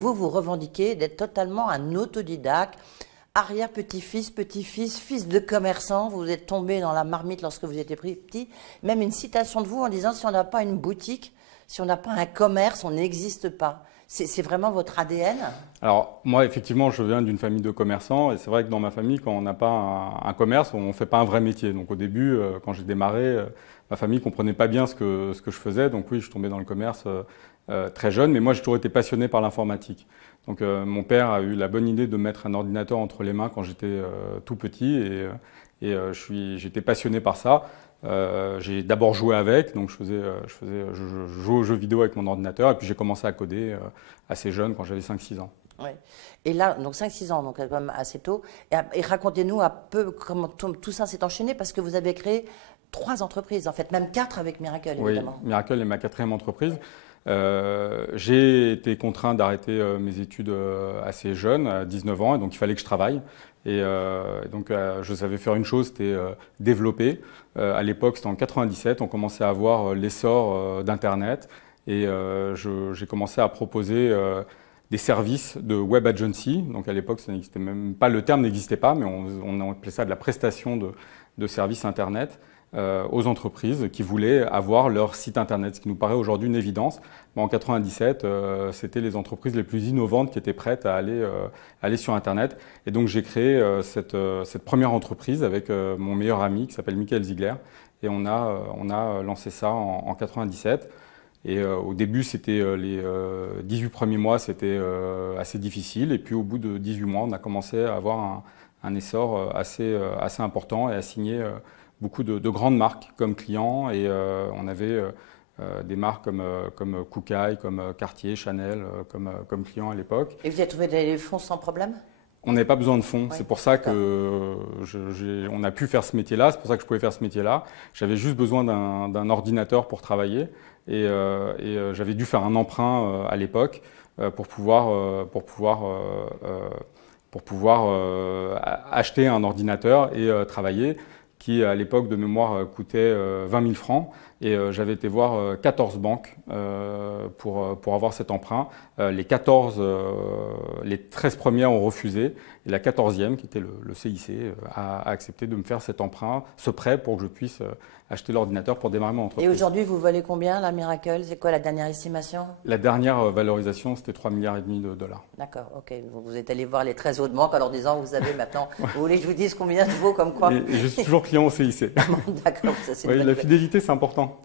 Vous, vous revendiquez d'être totalement un autodidacte, arrière-petit-fils, petit-fils, fils de commerçant. Vous êtes tombé dans la marmite lorsque vous étiez petit. Même une citation de vous en disant « si on n'a pas une boutique, si on n'a pas un commerce, on n'existe pas ». C'est vraiment votre ADN? Alors moi, effectivement, je viens d'une famille de commerçants et c'est vrai que dans ma famille, quand on n'a pas un commerce, on ne fait pas un vrai métier. Donc au début, quand j'ai démarré, ma famille ne comprenait pas bien ce que je faisais. Donc oui, je suis tombé dans le commerce très jeune, mais moi j'ai toujours été passionné par l'informatique. Donc mon père a eu la bonne idée de mettre un ordinateur entre les mains quand j'étais tout petit j'étais passionné par ça. J'ai d'abord joué avec, donc je jouais aux jeux vidéo avec mon ordinateur et puis j'ai commencé à coder assez jeune quand j'avais 5-6 ans. Ouais. Et là, donc 5-6 ans, donc quand même assez tôt. Et racontez-nous un peu comment tout ça s'est enchaîné, parce que vous avez créé 3 entreprises, en fait, même 4 avec Miracle, évidemment. Oui, Miracle est ma 4e entreprise. J'ai été contraint d'arrêter mes études assez jeune, à 19 ans, et donc il fallait que je travaille. Je savais faire une chose, c'était développer. À l'époque, c'était en 97, on commençait à avoir l'essor d'Internet et j'ai commencé à proposer des services de web agency. Donc à l'époque, ça n'existait même pas, le terme n'existait pas, mais on appelait ça de la prestation de services Internet aux entreprises qui voulaient avoir leur site Internet, ce qui nous paraît aujourd'hui une évidence. Mais en 97, c'était les entreprises les plus innovantes qui étaient prêtes à aller sur Internet. Et donc j'ai créé cette première entreprise avec mon meilleur ami qui s'appelle Michael Ziegler. Et on a lancé ça en 97. Et au début, c'était les 18 premiers mois, c'était assez difficile. Et puis au bout de 18 mois, on a commencé à avoir un essor assez important et à signer beaucoup de grandes marques comme clients. Et on avait des marques comme Koukaï, comme Cartier, Chanel, comme clients à l'époque. Et vous avez trouvé des fonds sans problème? On n'avait pas besoin de fonds, Oui, c'est pour ça que on a pu faire ce métier-là, c'est pour ça que je pouvais faire ce métier-là. J'avais juste besoin d'un ordinateur pour travailler j'avais dû faire un emprunt à l'époque pour pouvoir acheter un ordinateur et travailler, qui à l'époque de mémoire coûtait 20 000 francs. Et j'avais été voir 14 banques pour avoir cet emprunt. Les 13 premières ont refusé et la 14e, qui était le CIC, a accepté de me faire cet emprunt, ce prêt pour que je puisse acheter l'ordinateur pour démarrer mon entreprise. Et aujourd'hui, vous valez combien, la Miracle? C'est quoi la dernière estimation? La dernière valorisation, c'était 3,5 milliards de dollars. D'accord, ok. Vous êtes allé voir les 13 autres banques en leur disant, vous savez maintenant, vous voulez que je vous dise combien je vaux comme quoi? Et je suis toujours client au CIC. D'accord, ça c'est Oui, la fidélité, c'est important.